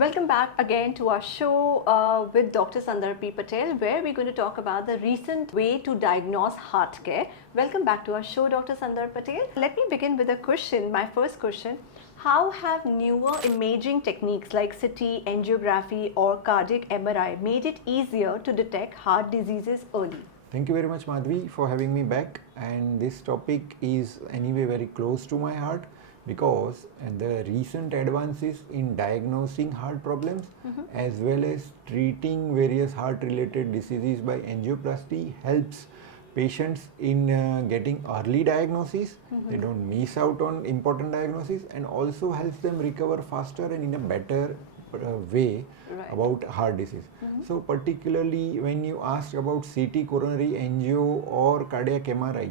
Welcome back again to our show with Dr. Sandarbh Patel, where we're going to talk about the recent way to diagnose heart care. Welcome back to our show, Dr. Sandarbh Patel. Let me begin with a question. My first question: how have newer imaging techniques like CT, angiography, or cardiac MRI made it easier to detect heart diseases early? Thank you very much, Madhvi, for having me back. And this topic is anyway very close to my heart because the recent advances in diagnosing heart problems as well as treating various heart related diseases by angioplasty helps patients in getting early diagnosis. They don't miss out on important diagnosis, and also helps them recover faster and in a better way about heart disease. So particularly when you asked about CT, coronary angio or cardiac MRI,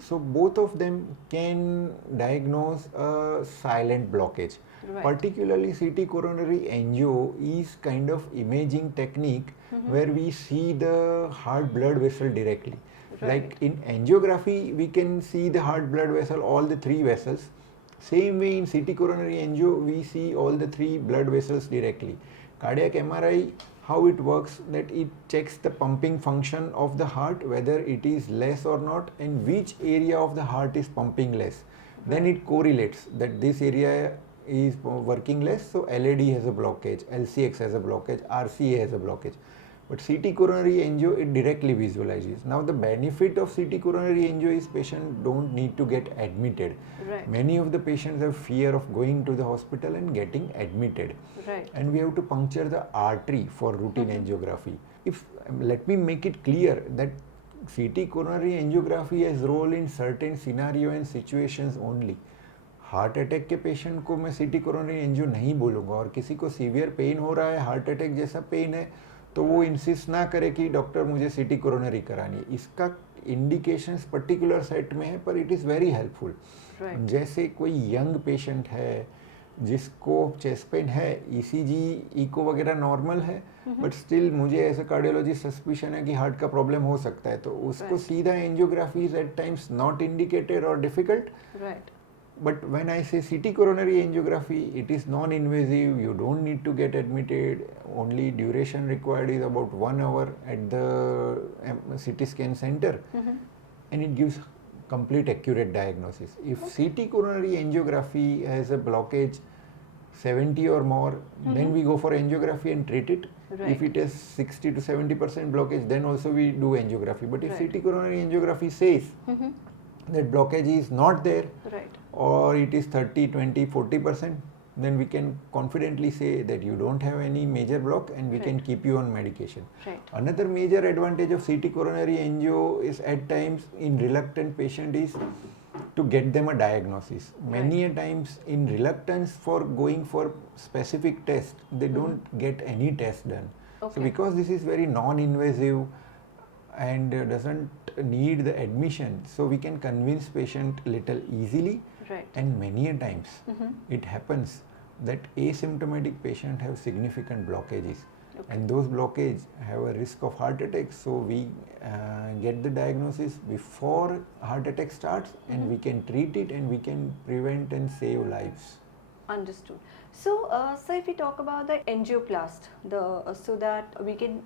so both of them can diagnose a silent blockage. Particularly CT coronary angio is kind of imaging technique where we see the heart blood vessel directly. Like in angiography, we can see the heart blood vessel, all the three vessels. Same way in CT coronary angio, we see all the three blood vessels directly. Cardiac MRI, how it works, that it checks the pumping function of the heart, whether it is less or not, and which area of the heart is pumping less. Then it correlates that this area is working less, so LAD has a blockage, LCX has a blockage, RCA has a blockage. But CT coronary angio, it directly visualizes. Now the benefit of CT coronary angio is patients don't need to get admitted. Many of the patients have fear of going to the hospital and getting admitted. And we have to puncture the artery for routine angiography. Let me make it clear that CT coronary angiography has role in certain scenario and situations only. Heart attack के patient को मैं CT coronary angio नहीं बोलूँगा, और किसी को severe pain हो रहा है, हार्ट अटैक जैसा पेन है, तो वो इंसिस्ट ना करे कि डॉक्टर मुझे CT कोरोनरी करानी है. इसका इंडिकेशंस पर्टिकुलर सेट में है, पर इट इज़ वेरी हेल्पफुल. जैसे कोई यंग पेशेंट है जिसको चेस्ट पेन है, ECG, इको वगैरह नॉर्मल है, बट स्टिल मुझे एज अ कार्डियोलॉजी सस्पिशन है कि हार्ट का प्रॉब्लम हो सकता है, तो उसको सीधा angiography is at times not indicated और difficult. But when I say CT coronary angiography, it is non-invasive, you don't need to get admitted, only duration required is about 1 hour at the CT scan center, and it gives complete accurate diagnosis. If CT coronary angiography has a blockage 70 or more, then we go for angiography and treat it. If it has 60 to 70% blockage, then also we do angiography. But if CT coronary angiography says that blockage is not there, or it is 30, 20, 40%, then we can confidently say that you don't have any major block and we can keep you on medication. Another major advantage of CT coronary angio is at times in reluctant patient is to get them a diagnosis. Many a times in reluctance for going for specific test, they don't get any test done. So because this is very non-invasive and doesn't need the admission, so we can convince patient little easily. And many a times it happens that asymptomatic patient have significant blockages, and those blockages have a risk of heart attack, so we get the diagnosis before heart attack starts, and we can treat it and we can prevent and save lives. Understood. So, if we talk about the angioplast, so that we can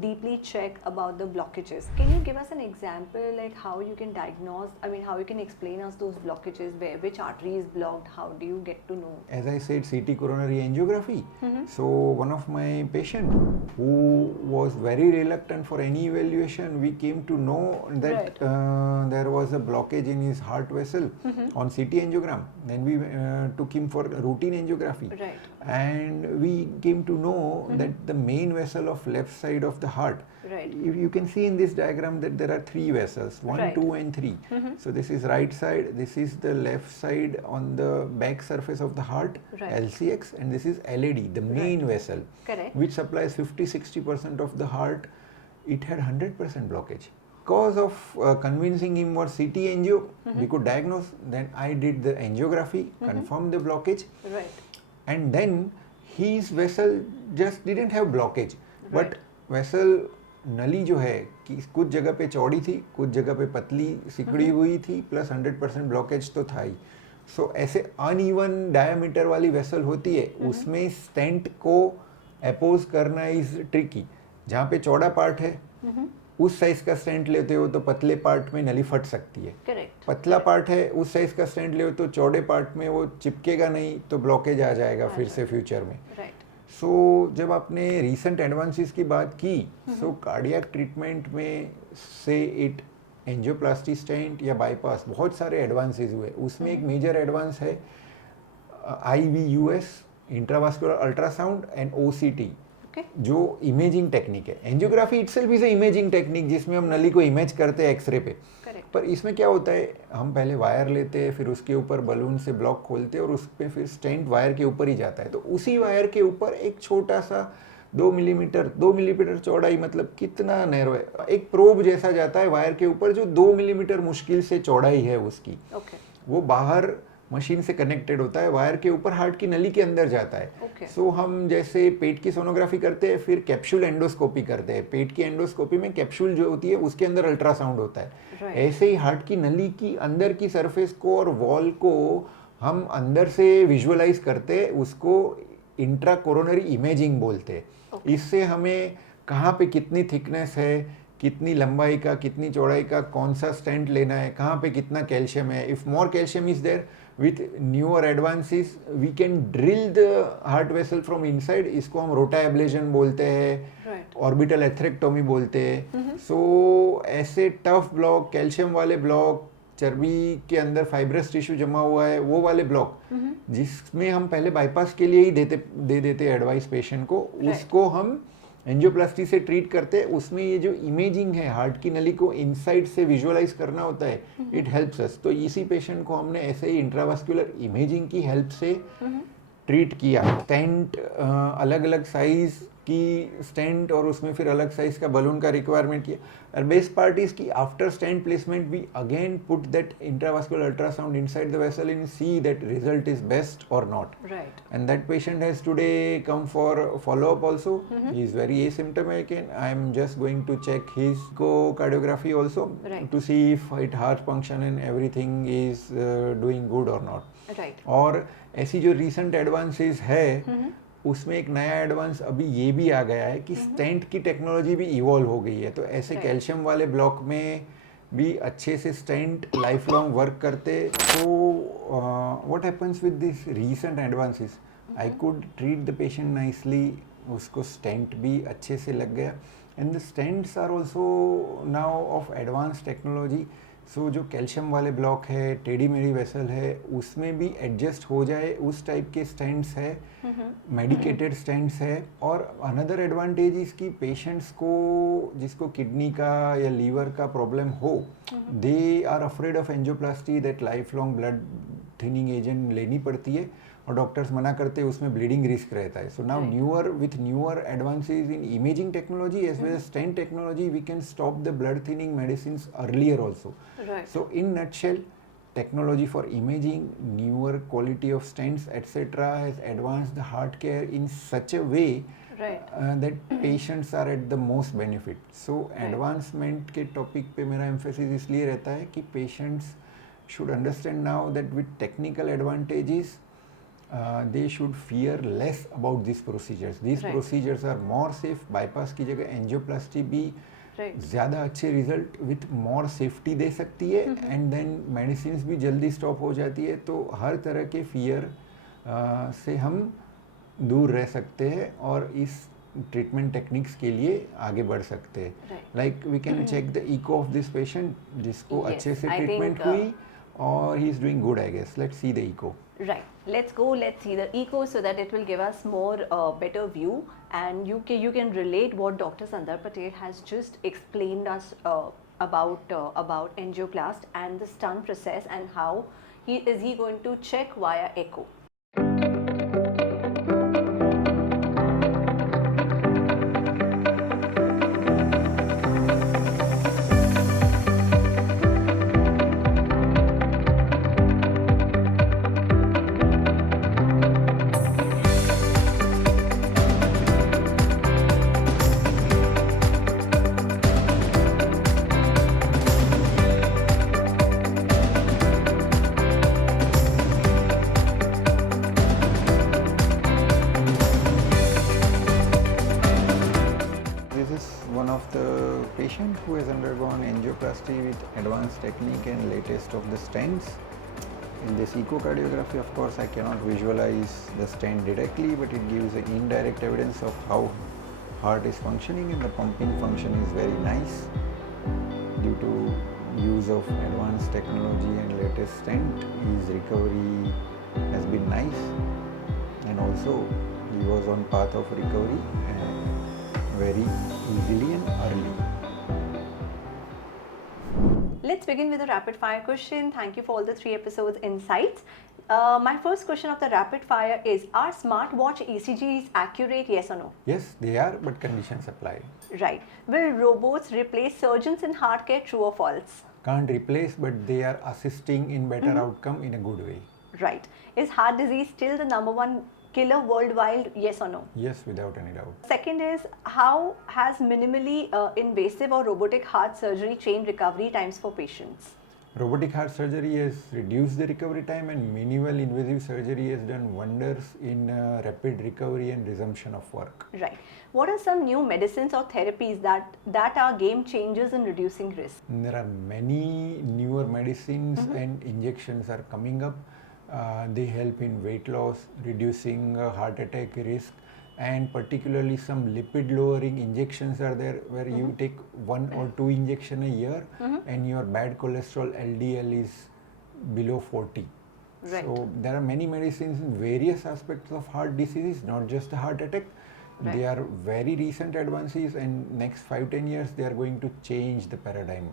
deeply check about the blockages. Can you give us an example, like how you can diagnose, how you can explain us those blockages, which artery is blocked, how do you get to know? As I said, CT coronary angiography. So one of my patient who was very reluctant for any evaluation, we came to know that there was a blockage in his heart vessel on CT angiogram. Then we took him for routine angiography. And we came to know that the main vessel of left side of the heart, you can see in this diagram that there are three vessels, 1, 2 and 3. So this is right side, this is the left side on the back surface of the heart, LCX, and this is LAD, the main vessel, which supplies 50-60% of the heart. It had 100% blockage. Because of convincing him what CT angio, we could diagnose. Then I did the angiography, confirmed the blockage, and then his vessel just didn't have blockage, but vessel नली जो है कि कुछ जगह पे चौड़ी थी, कुछ जगह पे पतली सिकड़ी हुई थी, प्लस 100% ब्लॉकेज तो था ही. सो ऐसे अनइवन डायमीटर वाली वेसल होती है, उसमें स्टेंट को अपोज करना इज ट्रिकी. जहाँ पे चौड़ा पार्ट है उस साइज का स्टेंट लेते हो तो पतले पार्ट में नली फट सकती है. करेक्ट. पतला पार्ट है उस साइज का स्टेंट ले तो चौड़े पार्ट में वो चिपकेगा नहीं, तो ब्लॉकेज आ जाएगा फिर से फ्यूचर में. सो जब आपने रीसेंट एडवांसेस की बात की, सो कार्डियक ट्रीटमेंट में से इट एंजियोप्लास्टी स्टेंट या बाईपास, बहुत सारे एडवांसेस हुए. उसमें एक मेजर एडवांस है IVUS, intravascular ultrasound and OCT, जो इमेजिंग टेक्निक है. Angiography itself is a imaging technique जिसमें हम नली को इमेज करते हैं एक्सरे पे. पर इसमें क्या होता है, हम पहले वायर लेते हैं, फिर उसके ऊपर बलून से ब्लॉक खोलते हैं और उस पर फिर स्टेंट वायर के ऊपर ही जाता है. तो उसी वायर के ऊपर एक छोटा सा 2 मिलीमीटर चौड़ाई, मतलब कितना नैरो है, एक प्रोब जैसा जाता है वायर के ऊपर जो 2 मिलीमीटर मुश्किल से चौड़ाई है उसकी. वो बाहर मशीन से कनेक्टेड होता है, वायर के ऊपर हार्ट की नली के अंदर जाता है. सो हम जैसे पेट की सोनोग्राफी करते हैं, फिर कैप्सूल एंडोस्कोपी करते हैं. पेट की एंडोस्कोपी में कैप्सूल जो होती है उसके अंदर अल्ट्रासाउंड होता है. ऐसे ही हार्ट की नली की अंदर की सरफेस को और वॉल को हम अंदर से विजुअलाइज करते हैं, उसको इंट्रा कोरोनरी इमेजिंग बोलते हैं. इससे हमें कहाँ पे कितनी थिकनेस है, कितनी लंबाई का, कितनी चौड़ाई का, कौन सा स्टेंट लेना है, कहाँ पे कितना कैल्शियम है. If more calcium is there, with newer advances we can drill the heart vessel from inside. इसको हम रोटा एब्लेशन बोलते हैं, ऑर्बिटल एथरेक्टोमी बोलते हैं. सो ऐसे टफ ब्लॉक, कैल्शियम वाले ब्लॉक, चर्बी के अंदर फाइब्रस टिश्यू जमा हुआ है, वो वाले ब्लॉक जिसमें हम पहले बाईपास के लिए ही दे देते एडवाइस पेशेंट को, उसको हम एंजियोप्लास्टी से ट्रीट करते हैं. उसमें ये जो इमेजिंग है, हार्ट की नली को इनसाइड से विजुअलाइज करना होता है, इट हेल्प्स अस. तो इसी पेशेंट को हमने ऐसे ही इंट्रावास्कुलर इमेजिंग की हेल्प से ट्रीट किया. स्टेंट अलग अलग साइज की स्टेंट और उसमें फिर अलग साइज का बलून का रिक्वायरमेंट किया. और बेस्ट पार्ट इज की after stent placement we again put that intravascular ultrasound inside the vessel and see that result is best or not. And that patient has today come for follow-up also. He is very asymptomatic and I am just going to check his echocardiography also to see if his heart function and everything is doing good or not. और ऐसी जो recent advances है, उसमें एक नया advance अभी ये भी आ गया है कि स्टेंट की टेक्नोलॉजी भी इवॉल्व हो गई है. तो ऐसे कैल्शियम वाले ब्लॉक में भी अच्छे से स्टेंट लाइफ लॉन्ग वर्क करते. तो what happens with this recent advances, I could treat the patient nicely, उसको स्टेंट भी अच्छे से लग गया. And the stents are also now of advance technology. So जो कैल्शियम वाले ब्लॉक है, टेढ़ी मेढ़ी वेसल है, उसमें भी एडजस्ट हो जाए उस टाइप के स्टेंट्स है, मेडिकेटेड स्टेंट्स है. और अनदर एडवांटेज इसकी पेशेंट्स को जिसको किडनी का या लीवर का प्रॉब्लम हो, they are afraid of angioplasty, that lifelong blood thinning agent लेनी पड़ती है और डॉक्टर्स मना करते हैं, उसमें ब्लीडिंग रिस्क रहता है. So now newer advances in imaging technology as well as stent technology, we can stop the blood thinning medicines earlier also. So in nutshell, technology for imaging, newer quality of stents, etc. has advanced the heart care in such a way that patients are at the most benefit. So advancement के topic पे मेरा emphasis इसलिए रहता है कि patients should understand now that with technical advantages, they should fear less about these procedures. These procedures are more safe. bypass की जगह angioplasty भी ज़्यादा अच्छे रिजल्ट विथ मोर सेफ्टी दे सकती है. एंड देन मेडिसिन भी जल्दी स्टॉप हो जाती है. तो हर तरह के फियर से हम दूर रह सकते हैं और इस ट्रीटमेंट टेक्निक्स के लिए आगे बढ़ सकते हैं. Like we can check the echo of this patient जिसको अच्छे से ट्रीटमेंट हुई और he is doing good. I guess let's see the echo. Right. Let's go. Let's see the echo so that it will give us more better view, and you can relate what Dr. Sandarbh Patel has just explained us about angioplast and the stunt process and how he going to check via echo. of the patient who has undergone angioplasty with advanced technique and latest of the stents. In this echocardiography, of course, I cannot visualize the stent directly, but it gives an indirect evidence of how heart is functioning, and the pumping function is very nice due to use of advanced technology and latest stent. His recovery has been nice, and also he was on path of recovery very easily and early. Let's begin with a rapid fire question. Thank you for all the 3 episodes insights. My first question of the rapid fire is, are smartwatch ECGs accurate, yes or no? Yes, they are, but conditions apply. Right. Will robots replace surgeons in heart care, true or false? Can't replace, but they are assisting in better outcome in a good way. Right. Is heart disease still the #1 killer worldwide, yes or no? Yes, without any doubt. Second is, how has minimally invasive or robotic heart surgery changed recovery times for patients? Robotic heart surgery has reduced the recovery time, and minimal invasive surgery has done wonders in rapid recovery and resumption of work. Right. What are some new medicines or therapies that are game changers in reducing risk? There are many newer medicines and injections are coming up. They help in weight loss, reducing heart attack risk, and particularly some lipid lowering injections are there where you take 1 or 2 injections a year and your bad cholesterol LDL is below 40. Right. So there are many medicines in various aspects of heart diseases, not just a heart attack. Right. They are very recent advances, and next 5-10 years they are going to change the paradigm.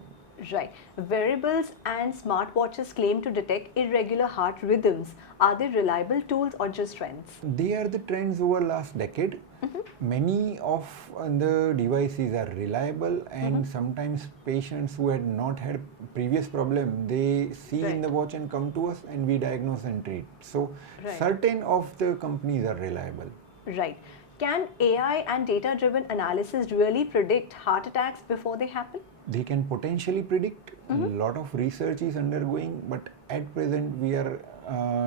Right. Wearables and smartwatches claim to detect irregular heart rhythms. Are they reliable tools or just trends? They are the trends over last decade. Many of the devices are reliable, and sometimes patients who had not had previous problem, they see in the watch and come to us and we diagnose and treat. So certain of the companies are reliable. Right. Can AI and data-driven analysis really predict heart attacks before they happen? They can potentially predict. A lot of research is undergoing, but at present we are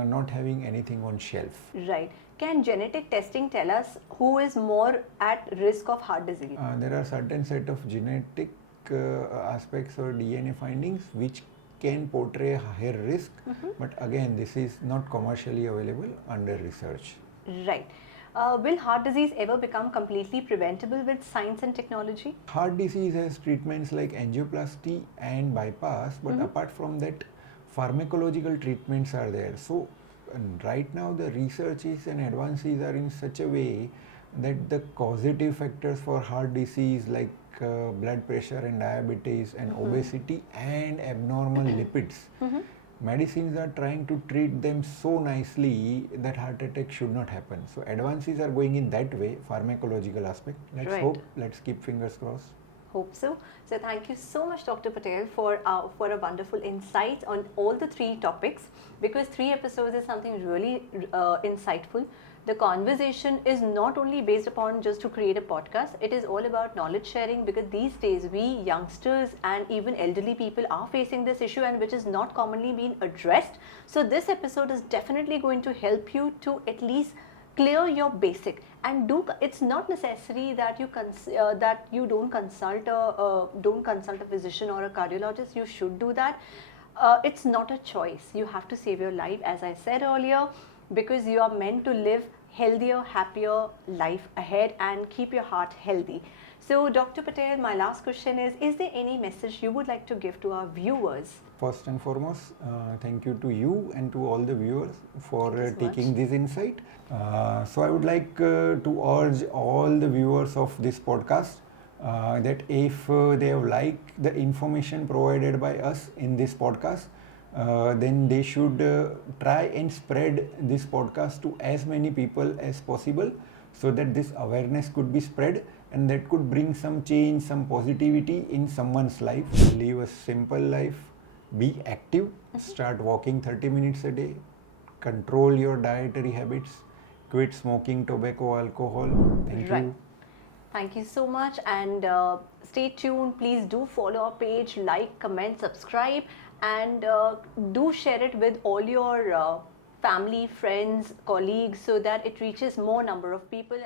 not having anything on shelf. Right. Can genetic testing tell us who is more at risk of heart disease? There are certain set of genetic aspects or DNA findings which can portray a higher risk, but again this is not commercially available, under research. Right. Will heart disease ever become completely preventable with science and technology? Heart disease has treatments like angioplasty and bypass, but apart from that, pharmacological treatments are there. So right now the researches and advances are in such a way that the causative factors for heart disease like blood pressure and diabetes and obesity and abnormal lipids, medicines are trying to treat them so nicely that heart attack should not happen. So advances are going in that way, pharmacological aspect. Let's hope, let's keep fingers crossed. Hope so. So thank you so much, Dr. Patel, for a wonderful insight on all the 3 topics, because 3 episodes is something really insightful. The conversation is not only based upon just to create a podcast, it is all about knowledge sharing, because these days we youngsters and even elderly people are facing this issue, and which is not commonly being addressed. So this episode is definitely going to help you to at least clear your basic, and it's not necessary that you don't consult a physician or a cardiologist. You should do that. It's not a choice. You have to save your life, as I said earlier, because you are meant to live healthier, happier life ahead and keep your heart healthy. So Dr. Patel, my last question is there any message you would like to give to our viewers? First and foremost, thank you to you and to all the viewers for taking this insight. So I would like to urge all the viewers of this podcast that if they have liked the information provided by us in this podcast, then they should try and spread this podcast to as many people as possible, so that this awareness could be spread and that could bring some change, some positivity in someone's life. Live a simple life, be active, start walking 30 minutes a day, control your dietary habits, quit smoking, tobacco, alcohol. Thank you. Thank you so much, and stay tuned. Please do follow our page, like, comment, subscribe, and do share it with all your family, friends, colleagues, so that it reaches more number of people.